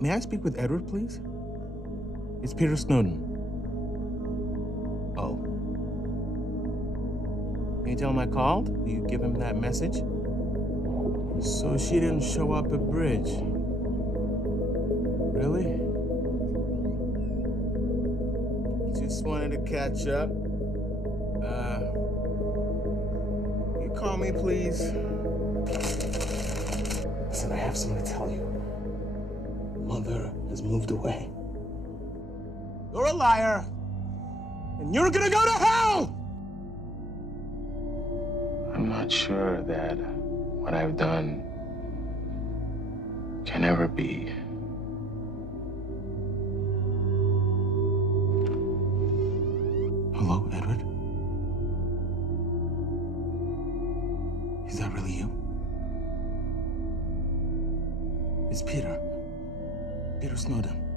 May I speak with Edward, please? It's Peter Snowden. Oh. Can you tell him I called? Will you give him that message? So she didn't show up at Bridge. Really? Just wanted to catch up. You call me, please? Listen, I have something to tell you. Mother has moved away. You're a liar, and you're gonna go to hell! I'm not sure that what I've done can ever be. Hello, Edward? Is that really you? It's Peter. Peter Snowden.